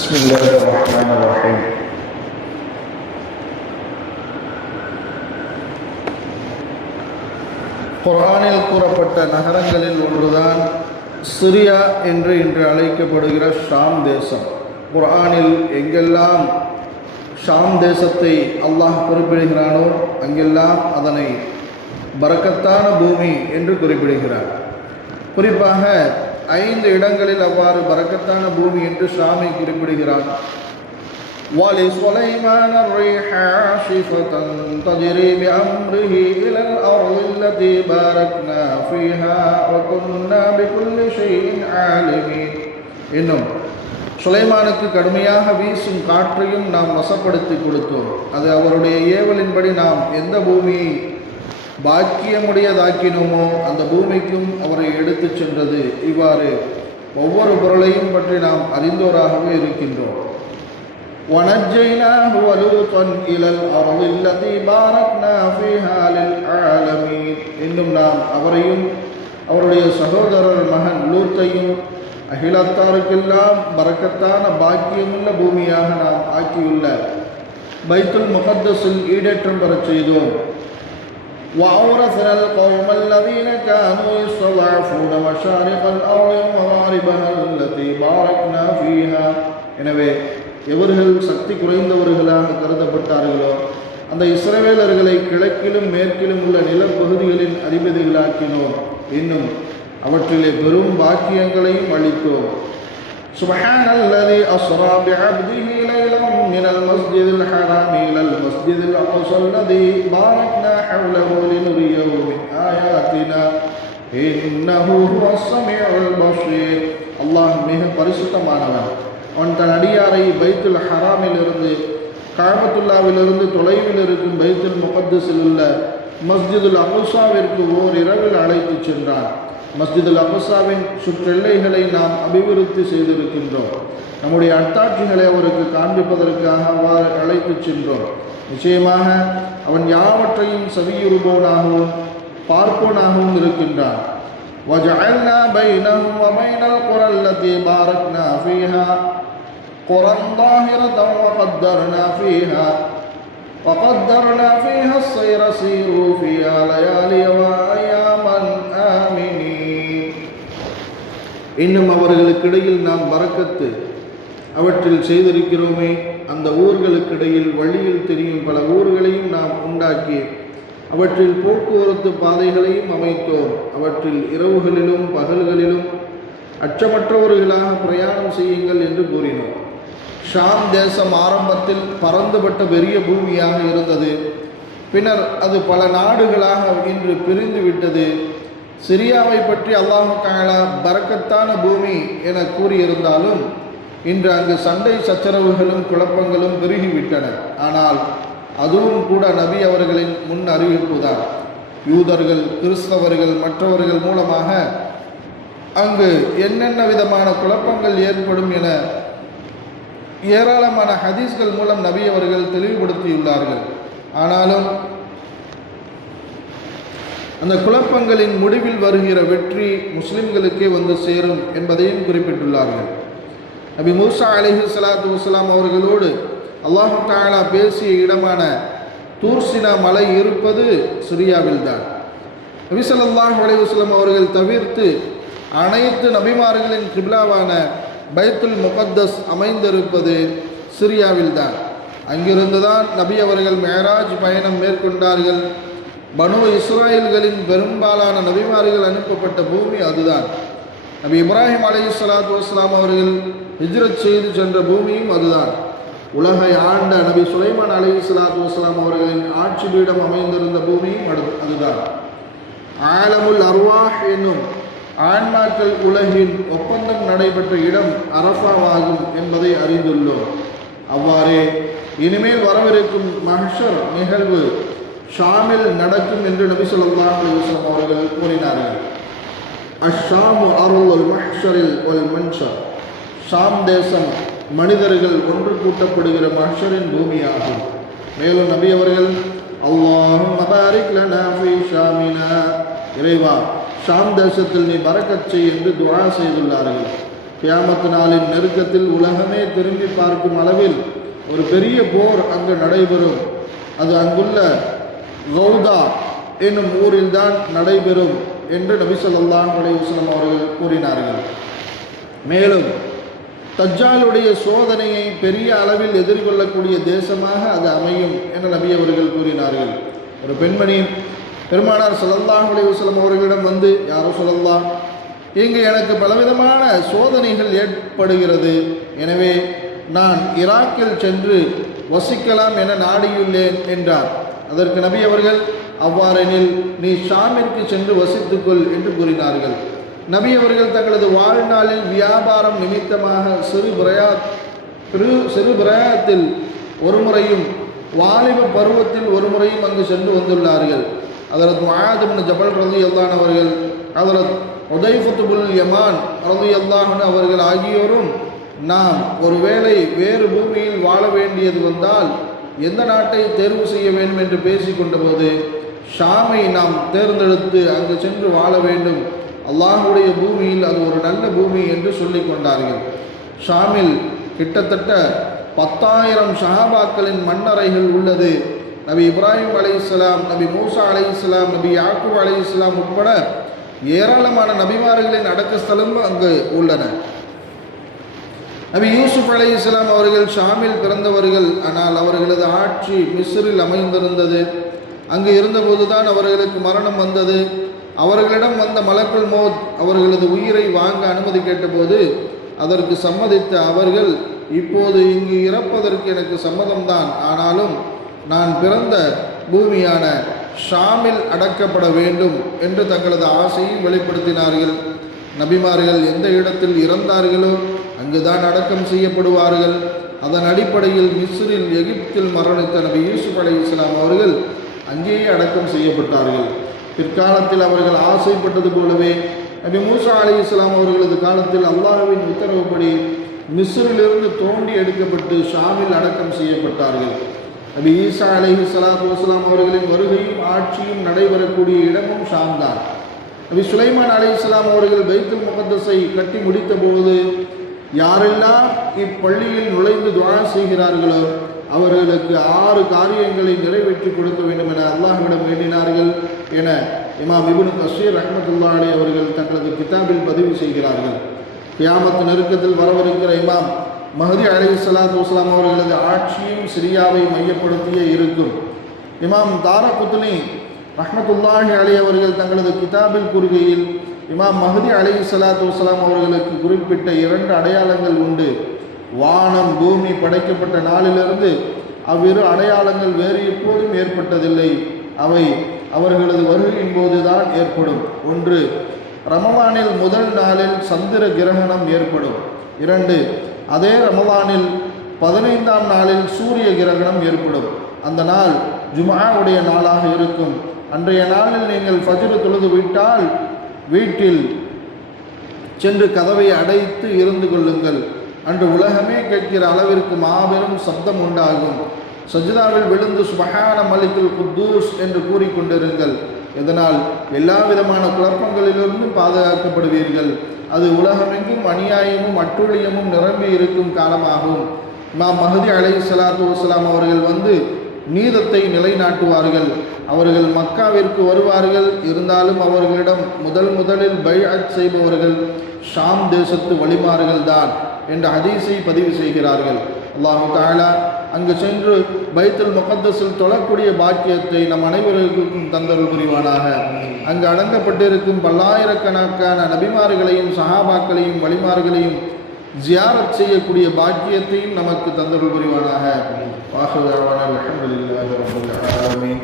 بسم الله الرحمن الرحيم. குர்ஆனில் கூறப்பட்ட நகரங்களில் ஒன்றுதான் சிரியா என்று இன்று அழைக்கப்படுகிற ஷாம் தேசம். குர்ஆனில் எங்கெல்லாம் ஷாம் தேசத்தை அல்லாஹ் குறிப்பிடுகிறானோ அங்கெல்லாம் அதனை பரக்கத்தான பூமி என்று குறிப்பிடுகிறார். குறிப்பாக 5 இடங்களில் அவ்வாறு பரக்கத்தான பூமி என்று ஷாமை குறிப்பிடுகிறார். وَلِسُلَيْمَانَ الرِّيحَ عَاصِفَةً تَجْرِي بِأَمْرِهِ إِلَى الْأَرْضِ الَّتِي بَارَكْنَا فِيهَا وَكُنَّا بِكُلِّ شَيْءٍ عَالِمِينَ. இன்னும் சுலைமானுக்கு கடுமையாக வீசும் காற்றையும் நாம் வசப்படுத்தி கொடுத்தோம். அது அவருடைய ஏவலின்படி நாம் எந்த பூமியை பாக்கியமுடையதாக்கினோமோ அந்த பூமிக்கும் அவரை எடுத்து சென்றது. இவ்வாறு ஒவ்வொரு பொருளையும் பற்றி நாம் அறிந்தோராகவே இருக்கின்றோம். وَنَجَّيْنَاهُ وَلُوطًا إِلَى الْأَرْضِ الَّتِي بَارَكْنَا فِيهَا لِلْعَالَمِينَ. இன்னும் நாம் அவரையும் அவருடைய சகோதரர் மகன் லூத்தையும் அகிலத்தாருக்கெல்லாம் பரக்கத்தான பாக்கியமுள்ள பூமியாக நாம் ஆக்கியுள்ள பைத்துல் முகத்தஸில் ஈடேற்றம் பெறச் செய்தோம். وَأَوْرَثْنَا الْقَوْمَ الَّذِينَ كَانُوا يَسْتَضْعَفُونَ مَشَارِقَ الْأَرْضِ وَمَغَارِبَهَا الَّتِي بَارَكْنَا فِيهَا. எனவே எவர்கள் சக்தி குறைந்தவர்களாக கருதப்பட்டார்களோ அந்த இஸ்ரவேலர்களை கிழக்கிலும் மேற்கிலும் உள்ள நிலப்பகுதிகளின் அதிபதிகளாக்கினோம். இன்னும் அவற்றிலே பெரும் பாக்கியங்களையும் அளித்தோம். சுப்ஹானல்லதி அஸ்ரா பிஅப்திஹி லைலன் மினல் மஸ்ஜிதில் ஹராமி இலல் மஸ்ஜிதில் அக்ஸல்லதி பாரக்னா ஹவ்லஹு லினுரியஹு மின் ஆயாத்தினா இன்னஹு ஹுவஸ் ஸமீஉல் பஸீர். அல்லாஹ் மிக பரிசுத்தமானவன். அவன் தன் அடியாரை பைத்துல் ஹராமிலிருந்து கஅபத்துல்லாவிலிருந்து தொலைவில் இருக்கும் பைத்துல் முகத்தஸில் உள்ள மஸ்ஜிதுல் அக்ஸாவிற்கு ஓர் இரவில் அழைத்து சென்றான். மஸ்ஜிதுல் அக்ஸாவின் சுற்றெல்லைகளை நாம் அபிவிருத்தி செய்திருக்கின்றோம். நம்முடைய அத்தாட்சிகளை அவருக்கு காண்பிப்பதற்காக அவ்வாறு அழைத்து சென்றோம். நிச்சயமாக அவன் யாவற்றையும் செவியுறுபவனாகவும் பார்ப்போனாகவும் இருக்கின்றான். وَجَعَلْنَا بَيْنَهُمْ وَبَيْنَ الْقُرَى الَّتِي بَارَكْنَا فِيهَا قُرًى ظَاهِرَةً وَقَدَّرْنَا فِيهَا السَّيْرَ سِيرُوا فِيهَا لَيَالِيَ وَأَيَّامًا آمِنِينَ. இன்னும் அவர்களுக்கிடையில் நாம் பரக்கத்து அவற்றில் செய்திருக்கிறோமே, அந்த ஊர்களுக்கிடையில் வழியில் தெரியும் பல ஊர்களையும் நாம் உண்டாக்கி அவற்றில் போக்குவரத்து பாதைகளையும் அமைத்தோம். அவற்றில் இரவுகளிலும் பகல்களிலும் அச்சமற்றவர்களாக பிரயாணம் செய்யுங்கள் என்று கூறினோம். ஷாம் தேசம் ஆரம்பத்தில் பரந்துபட்ட பெரிய பூமியாக இருந்தது. பின்னர் அது பல நாடுகளாக இன்று பிரிந்து விட்டது. சிரியாவை பற்றி அல்லாஹ் தஆலா பரக்கத்தான பூமி என கூறியிருந்தாலும் இன்று அங்கு சண்டை சச்சரவுகளும் குழப்பங்களும் பெருகிவிட்டன. ஆனால் அதுவும் கூட நபி அவர்களின் முன் அறிவிப்பு தான். யூதர்கள், கிறிஸ்தவர்கள் மற்றவர்கள் மூலமாக அங்கு என்னென்ன விதமான குழப்பங்கள் ஏற்படும் என ஏராளமான ஹதீஸ்கள் மூலம் நபி அவர்கள் தெளிவுபடுத்தியுள்ளார்கள். ஆனாலும் அந்த குழப்பங்களின் முடிவில் வருகிற வெற்றி முஸ்லிம்களுக்கே வந்து சேரும் என்பதையும் குறிப்பிட்டுள்ளார்கள். நபி மூசா அலைஹிஸ்ஸலாத்து வஸ்ஸலாம் அவர்களோடு அல்லாஹ் தஆலா பேசிய இடமான தூர்சினா மலை இருப்பது சிரியாவில் தான். நபி ஸல்லல்லாஹு அலைஹி வஸல்லம் அவர்கள் தவிர்த்து அனைத்து நபிமார்களின் கிப்லாவான பைத்துல் முகத்தஸ் அமைந்திருப்பது சிரியாவில் தான். அங்கிருந்துதான் நபி அவர்கள் மேராஜ் பயணம் மேற்கொண்டார்கள். பனு இஸ்ராயல்களின் பெரும்பாலான நபிமார்கள் அனுப்பப்பட்ட பூமி அதுதான். நபி இப்ராஹிம் அலைஹிஸ்ஸலாத்து வஸ்ஸலாம் அவர்கள் ஹிஜ்ரத் செய்து சென்ற பூமியும் அதுதான். உலகை ஆண்ட நபி சுலைமான் அலைஹிஸ்ஸலாத்து வஸ்ஸலாம் அவர்களின் ஆட்சி பீடம் அமைந்திருந்த பூமியும் அதுதான். ஆலமுல் அர்வாஹ் என்னும் ஆன்மாக்கள் உலகின் ஒப்பந்தம் நடைபெற்ற இடம் அரஃபாவாகும் என்பதை அறிந்துள்ளோம். அவ்வாறே இனிமேல் வரவிருக்கும் மஹ்ஷர் நிகழ்வு ஷாமில் நடக்கும் என்று நபி ஸல்லல்லாஹு அலைஹி வஸல்லம் அவர்கள் கூறினார்கள். அஷ்ஷாமு அர்ளுல் மஹ்ஷரில் வல் மன்ஷர். ஷாம் தேசம் மனிதர்கள் ஒன்று கூட்டப்படுகிற மஹ்ஷரின் பூமியாகும். மேலும் நபி அவர்கள் அல்லாஹும்ம பாரிக் லனா ஃபீ ஷாமினா, இறைவா ஷாம் தேசத்தில் நீ பரக்கத் செய் என்று துஆ செய்துள்ளார்கள். கியாமத் நாளின் நெருக்கத்தில் உலகமே திரும்பி பார்க்கும் அளவில் ஒரு பெரிய போர் அங்கு நடைபெறும். அது அங்குள்ள கௌதா என்னும் ஊரில்தான் நடைபெறும் என்று நபி ஸல்லல்லாஹு அலைஹி வஸல்லம் அவர்கள் கூறினார்கள். மேலும் தஜ்ஜாலுடைய சோதனையை பெரிய அளவில் எதிர்கொள்ளக்கூடிய தேசமாக அது அமையும் என நபி அவர்கள் கூறினார்கள். ஒரு பெண்மணி பெருமானார் ஸல்லல்லாஹு அலைஹி வஸல்லம் அவர்களிடம் வந்து, யா ரசூலல்லாஹ், இங்கு எனக்கு பலவிதமான சோதனைகள் ஏற்படுகிறது, எனவே நான் ஈராக்கில் சென்று வசிக்கலாம் என நாடியுள்ளேன் என்றார். அதற்கு நபி அவர்கள், அவ்வாறெனில் நீ ஷாமிற்கு சென்று வசித்துக்கொள் என்று கூறினார்கள். நபி அவர்கள் தங்களது வாழ்நாளில் வியாபாரம் நிமித்தமாக சிறு பிரயாத்தில் ஒரு முறையும் வாலிப பருவத்தில் ஒரு முறையும் அங்கு சென்று வந்துள்ளார்கள். ஹஜ்ரத் முஆத் இப்னு ஜபல் ரலியல்லாஹு அன்ஹு அவர்கள், ஹஜ்ரத் உதைஃபத்து பின் யமான் ரலியல்லாஹு அன்ஹு அவர்கள் ஆகியோரும் நாம் ஒருவேளை வேறு பூமியில் வாழ வேண்டியது வந்தால் எந்த நாட்டை தேர்வு செய்ய வேண்டும் என்று பேசிக்கொண்ட போது ஷாமை நாம் தேர்ந்தெடுத்து அங்கு சென்று வாழ வேண்டும், அல்லாஹுடைய பூமியில் அது ஒரு நல்ல பூமி என்று சொல்லிக் கொண்டார்கள். ஷாமில் கிட்டத்தட்ட 10,000 ஷஹாபாக்களின் மண்ணறைகள் உள்ளது. நபி இப்ராஹிம் அலைஹிஸ்ஸலாம், நபி மூசா அலைஹிஸ்ஸலாம், நபி யாக்கூப் அலைஹிஸ்ஸலாம் உட்பட ஏராளமான நபிமார்களின் அடக்க ஸ்தலம் அங்கு உள்ளன. நபி யூசுப் அலைஹிஸ்ஸலாம் அவர்கள் ஷாமில் பிறந்தவர்கள். ஆனால் அவர்களது ஆட்சி மிஸ்ரில் அமைந்திருந்தது. அங்கு இருந்தபோதுதான் அவர்களுக்கு மரணம் வந்தது. அவர்களிடம் வந்த மலக்குல் மௌத் அவர்களது உயிரை வாங்க அனுமதி கேட்டபோது அதற்கு சம்மதித்த அவர்கள், இப்போது இங்கு இறப்பதற்கு எனக்கு சம்மதம்தான், ஆனாலும் நான் பிறந்த பூமியான ஷாமில் அடக்கப்பட வேண்டும் என்று தங்களது ஆசையை வெளிப்படுத்தினார்கள். நபிமார்கள் எந்த இடத்தில் இறந்தார்களோ அங்குதான் அடக்கம் செய்யப்படுவார்கள். அதன் அடிப்படையில் மிஸ்ரில் எகிப்தில் மரணித்த நபி யூசுப் அலைஹிஸ்ஸலாம் அவர்கள் அங்கேயே அடக்கம் செய்யப்பட்டார்கள். பிற்காலத்தில் அவர்கள் ஆசைப்பட்டது போலவே நபி மூசா அலைஹிஸ்ஸலாம் அவர்களது காலத்தில் அல்லாஹ்வின் உத்தரவுப்படி மிஸ்ரிலிருந்து தோண்டி எடுக்கப்பட்டு ஷாமில் அடக்கம் செய்யப்பட்டார்கள். நபி ஈசா அலைஹிஸ்ஸலாத்து வஸ்ஸலாம் அவர்களின் வருகையும் ஆட்சியும் நடைபெறக்கூடிய இடமும் ஷாம் தான். நபி சுலைமான் அலைஹிஸ்ஸலாம் அவர்கள் பைத்துல் முகத்தஸை கட்டி முடித்த போது யாரெல்லாம் இப்பள்ளியில் நுழைந்து துஆ செய்கிறார்களோ அவர்களுக்கு 6 காரியங்களை நிறைவேற்றி கொடுக்க வேண்டும் என அல்லாஹ்விடம் வேண்டினார்கள் என இமாம் இப்னு கஸீர் ரஹ்மத்துல்லாஹி அலைஹி அவர்கள் தங்களது கிதாபில் பதிவு செய்கிறார்கள். கியாமத் நெருக்கத்தில் வரவிருக்கிற இமாம் மஹ்தி அலைஹிஸ்ஸலாத்து வஸ்ஸலாம் அவர்களது ஆட்சியும் சிரியாவை மையப்படுத்தியே இருக்கும். இமாம் தாரகுத்னி ரஹ்மத்துல்லாஹி அலைஹி அவர்கள் தங்களது கிதாபில் கூறுகையில், இமாம் மஹ்தி அலைஹிஸ்ஸலாத்து வஸ்ஸலாம் அவர்களுக்கு குறிப்பிட்ட 2 அடையாளங்கள் உண்டு. வானம் பூமி படைக்கப்பட்ட நாளிலிருந்து அவ்விரு அடையாளங்கள் வேறு எப்போதும் ஏற்பட்டதில்லை. அவை அவர்களது வருகையின் போதுதான் ஏற்படும். 1, ரமலானில் முதல் நாளில் சந்திர கிரகணம் ஏற்படும். 2, அதே ரமலானில் 15ஆம் நாளில் சூரிய கிரகணம் ஏற்படும். அந்த நாள் ஜும்ஆவுடைய நாளாக இருக்கும். அன்றைய நாளில் நீங்கள் ஃபஜ்ர் தொழுது விட்டால் வீட்டில் சென்று கதவை அடைத்து இருந்து கொள்ளுங்கள். அன்று உலகமே கேட்கிற அளவிற்கு மாபெரும் சப்தம் உண்டாகும். சஜ்தாவில் விழுந்து சுப்ஹான மலிக்குல் குத்தூஸ் என்று கூறிக்கொண்டிருங்கள். இதனால் எல்லா விதமான குழப்பங்களிலிருந்தும் பாதுகாக்கப்படுவீர்கள். அது உலகமெங்கும் அநியாயமும் அட்டுழியமும் நிரம்பி இருக்கும் காலமாகும். இமாம் மஹ்தி அலைஹிஸ்ஸலாத்து வஸ்ஸலாம் அவர்கள் வந்து நீதத்தை நிலைநாட்டுவார்கள். அவர்கள் மக்காவிற்கு வருவார்கள். இருந்தாலும் அவர்களிடம் முதலில் பைஅத் செய்பவர்கள் ஷாம் தேசத்து வலிமார்கள் தான் என்ற ஹதீஸை பதிவு செய்கிறார்கள். அல்லாஹ் தஆலா அங்கு சென்று பைத்துல் முகத்தஸில் தொழக்கூடிய பாக்கியத்தை நம் அனைவருக்கும் தந்தருள் புரிவானாக. அங்கு அடங்கப்பட்டிருக்கும் பல்லாயிரக்கணக்கான நபிமார்களையும் சஹாபாக்களையும் வலிமார்களையும் ஜியாரத் செய்யக்கூடிய பாக்கியத்தையும் நமக்கு தந்தருள் புரிவானாக. வாஹிரு தஅவானா அல்ஹம்துலில்லாஹி ரப்பில் ஆலமீன்.